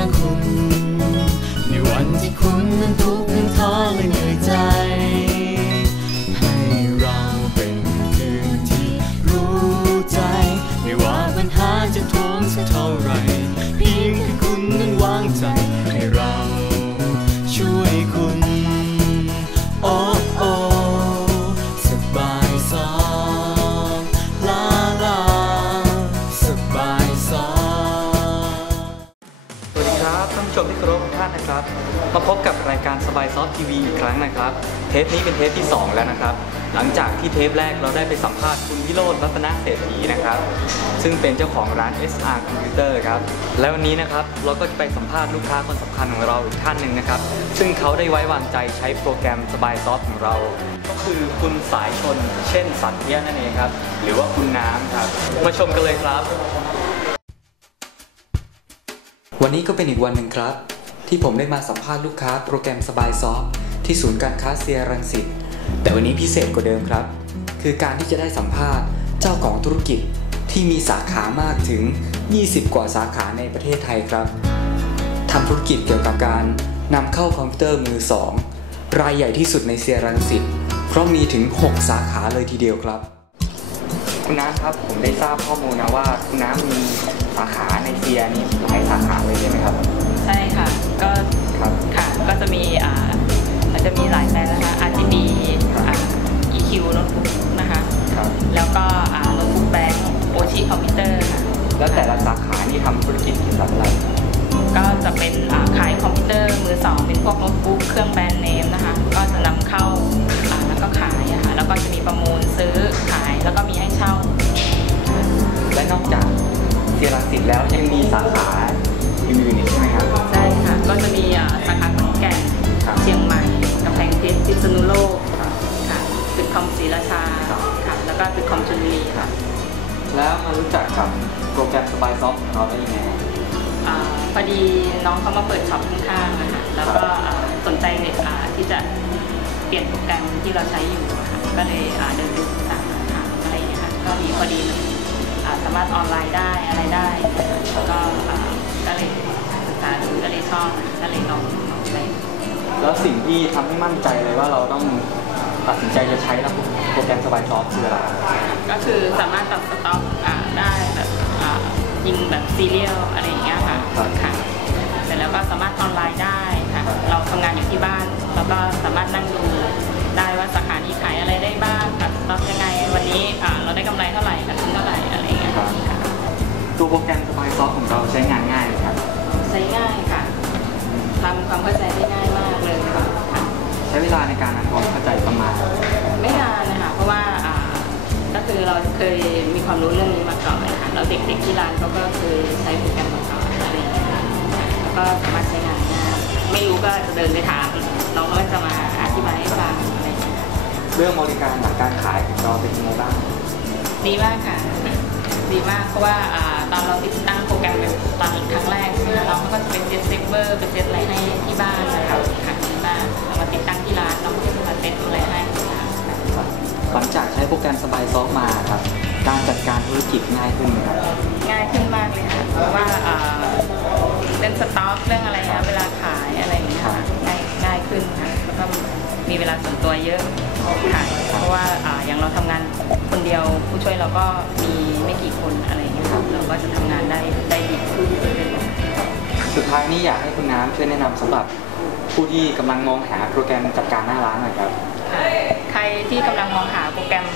ข้า ผู้ชมที่เคารพทุกท่านนะครับ มาพบกับรายการสบายซอฟทีวีอีกครั้งนะครับ เทปนี้เป็นเทปที่ 2 แล้วนะครับ หลังจากที่เทปแรกเราได้ไปสัมภาษณ์คุณวิโรจน์รัตนเศรษฐีนะครับ ซึ่งเป็นเจ้าของร้าน SR Computer ครับ แล้ววันนี้นะครับเราก็จะไปสัมภาษณ์ลูกค้าคนสำคัญของเราอีกท่านหนึ่งนะครับ ซึ่งเขาได้ไว้วางใจใช้โปรแกรมสบายซอฟของเรา ก็คือคุณสายชน เช่นสันเทียนั่นเองครับ หรือว่าคุณน้ำครับ มาชมกันเลยครับ วันนี้ก็เป็นอีกวันหนึ่งครับ ที่ผมได้มาสัมภาษณ์ลูกค้าโปรแกรมสบายซอฟที่ศูนย์การค้าเซียรังสิตแต่วันนี้พิเศษกว่าเดิมครับ คือการที่จะได้สัมภาษณ์เจ้าของธุรกิจที่มีสาขามากถึง 20 กว่าสาขาในประเทศไทยครับทำธุรกิจเกี่ยวกับการนำเข้าคอมพิวเตอร์มือสองรายใหญ่ที่สุดในเซียรังสิตเพราะมีถึง 6 สาขาเลยทีเดียวครับ คุณน้ำครับผมได้ทราบข้อมูลนะว่าคุณน้ำมีสาขาในเซียนี่ ขาเลยใช่ไหมครับ ใช่ค่ะ ก็ครับค่ะ ก็จะมีอ่ามันจะมีหลายแบรนด์นะคะ RGB อ่า EQ โน้ตบุ๊กนะคะ ครับ แล้วก็อ่าโน้ตบุ๊กแบงค์โอชิคอมพิวเตอร์ค่ะ แล้วแต่ละสาขานี่ทำธุรกิจเกี่ยวกับอะไร ก็จะเป็นอ่าขายคอมพิวเตอร์มือสองเป็นพวกโน้ตบุ๊กเครื่องแบรนด์เนมนะคะ ก็จะนำเข้าอ่าแล้วก็ขายอะค่ะ แล้วก็จะมีประมูลซื้อขายแล้วก็มีให้เช่า และนอกจากเซียรังสิตแล้วยังมีสาขา อื่นๆอีกใช่ไหมครับ ใช่ค่ะ ก็จะมีอ่าสาขาขอนแก่นครับ เชียงใหม่กำแพงเพชรพิษณุโลกค่ะตึกคอมศรีราชาครับ ค่ะแล้วก็ตึกคอมชลบุรีค่ะแล้วมารู้จักกับโปรแกรมสบายซอฟของเราได้ยังไงอ่าพอดีน้องเขามาเปิดช็อปข้างๆนะคะแล้วก็อ่าสนใจในอ่าที่จะเปลี่ยนโปรแกรมที่เราใช้อยู่อะค่ะก็เลยอ่าเดินไปศึกษาถามอะไรอย่างเงี้ยค่ะก็มีพอดีอ่าสามารถออนไลน์ได้อะไรได้แล้วก็อ่า ก็เลยศึกษาดูก็เลยชอบก็เลยลองลองใช้แล้วสิ่งที่ทำให้มั่นใจเลยว่าเราต้องตัดสินใจจะใช้แล้วโปรแกรมสบายซอฟคืออะไรก็คือสามารถตัดสต็อกอ่าได้แบบอ่ายิงแบบซีเรียลอะไรอย่างเงี้ยค่ะครับค่ะเสร็จแล้วก็สามารถออนไลน์ได้ค่ะครับเราทำงานอยู่ที่บ้านแล้วก็สามารถนั่งดูได้ว่าสาขานี้ขายอะไรได้บ้างตัดสต็อกยังไงวันนี้อ่าเราได้กำไรเท่าไหร่ขาดทุนเท่าไหร่ ตัวโปรแกรมสบายซอฟของเราใช้งานง่ายไหมครับ ใช้ง่ายค่ะทำความเข้าใจได้ง่ายมากเลยค่ะค่ะใช้เวลาในการทำความเข้าใจประมาณ ไม่นานนะคะ เพราะว่าอ่าก็คือเราเคยมีความรู้เรื่องนี้มาก่อนนะคะแล้วเด็กๆที่ร้านเขาก็เคยใช้โปรแกรมมาก่อนอะไรอย่างเงี้ยค่ะแล้วก็สามารถใช้งานง่ายไม่รู้ก็จะเดินไปถามน้องเขาก็จะมาอธิบายให้ฟังอะไรอย่างเงี้ยเรื่องบริการหลังการขายของเราเป็นยังไงบ้าง ดีมากค่ะ ดีมากเพราะว่าอ่า ตอนเราติดตั้งโปรแกรมเป็นตอนครั้งแรกใช่ไหมคะน้องเขาก็จะเป็นเซตเซฟเวอร์เป็นเซตอะไรให้ที่บ้านนะคะค่ะดีมากเรามาติดตั้งที่ร้านน้องก็จะมาเซตอะไรให้ค่ะหลังจากใช้โปรแกรมสบายซอฟมาครับการจัดการธุรกิจง่ายขึ้นไหมครับง่ายขึ้นมากเลยค่ะเพราะว่าอ่าเรื่องสต็อกเรื่องอะไรนะเวลาขายอะไรอย่างเงี้ยค่ะง่ายง่ายขึ้นค่ะแล้วก็มีเวลาส่วนตัวเยอะค่ะเพราะว่าอ่าอย่างเราทำงานคนเดียวผู้ช่วยเราก็มีไม่กี่คนอะไร อย่างเงี้ยค่ะเราก็จะทำงานได้ได้ดีขึ้นเรื่อยๆสุดท้ายนี้อยากให้คุณน้ำช่วยแนะนำสำหรับผู้ที่กำลังมองหาโปรแกรมจัดการหน้าร้านหน่อยครับใครที่กำลังมองหาโปรแกรม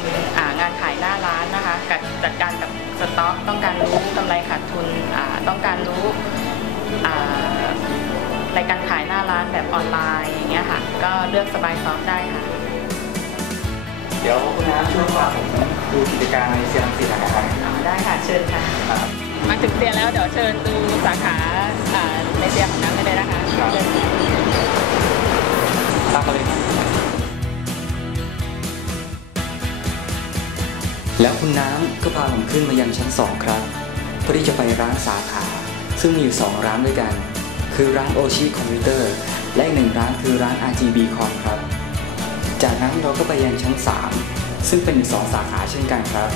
งานขายหน้าร้านนะคะกับจัดการกับสต็อกต้องการรู้กำไรขาดทุนต้องการรู้รายการขายหน้าร้านแบบออนไลน์อย่างเงี้ยค่ะก็เลือกสบายซอฟต์ได้ค่ะ เดี๋ยวคุณน้ำช่วยพาผมดูกิจการในเซียรังสิตหน่อยนะครับอ๋อได้ค่ะ เชิญค่ะครับมาถึงเซียนแล้วเดี๋ยวเชิญดูสาขาอ่าในเซียของน้ำได้เลยนะคะครับเชิญค่ะตามมาเลยครับแล้วคุณน้ำก็พาผมขึ้นมายังชั้น2ครับ เพื่อที่จะไปร้านสาขา ซึ่งมีอยู่2ร้านด้วยกัน คือร้านโอชิคอมพิวเตอร์ และอีกหนึ่งร้านคือร้าน RGB คอมครับ จากนั้นเราก็ไปยังชั้น 3 ซึ่งเป็นอีกสองสาขาเช่นกันครับ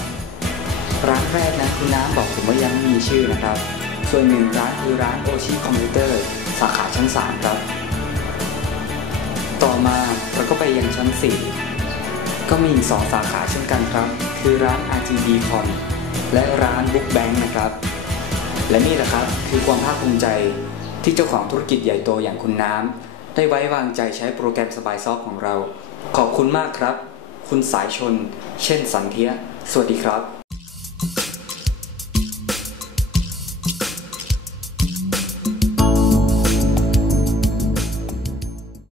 ร้านแรกนะคุณน้ำบอกผมว่ายังไม่มีชื่อนะครับ ส่วนหนึ่งร้านคือร้านโอชิคอมพิวเตอร์สาขาชั้น 3 ครับ ต่อมาเราก็ไปยังชั้น 4 ก็มีอีกสองสาขาเช่นกันครับ คือร้าน RGB Com และร้าน Book Bank นะครับ และนี่แหละครับคือความภาคภูมิใจที่เจ้าของธุรกิจใหญ่โตอย่างคุณน้ำได้ไว้วางใจใช้โปรแกรมสบายซอฟของเรา ขอบคุณมากครับ คุณสายชน เช่นสันเทีย สวัสดีครับ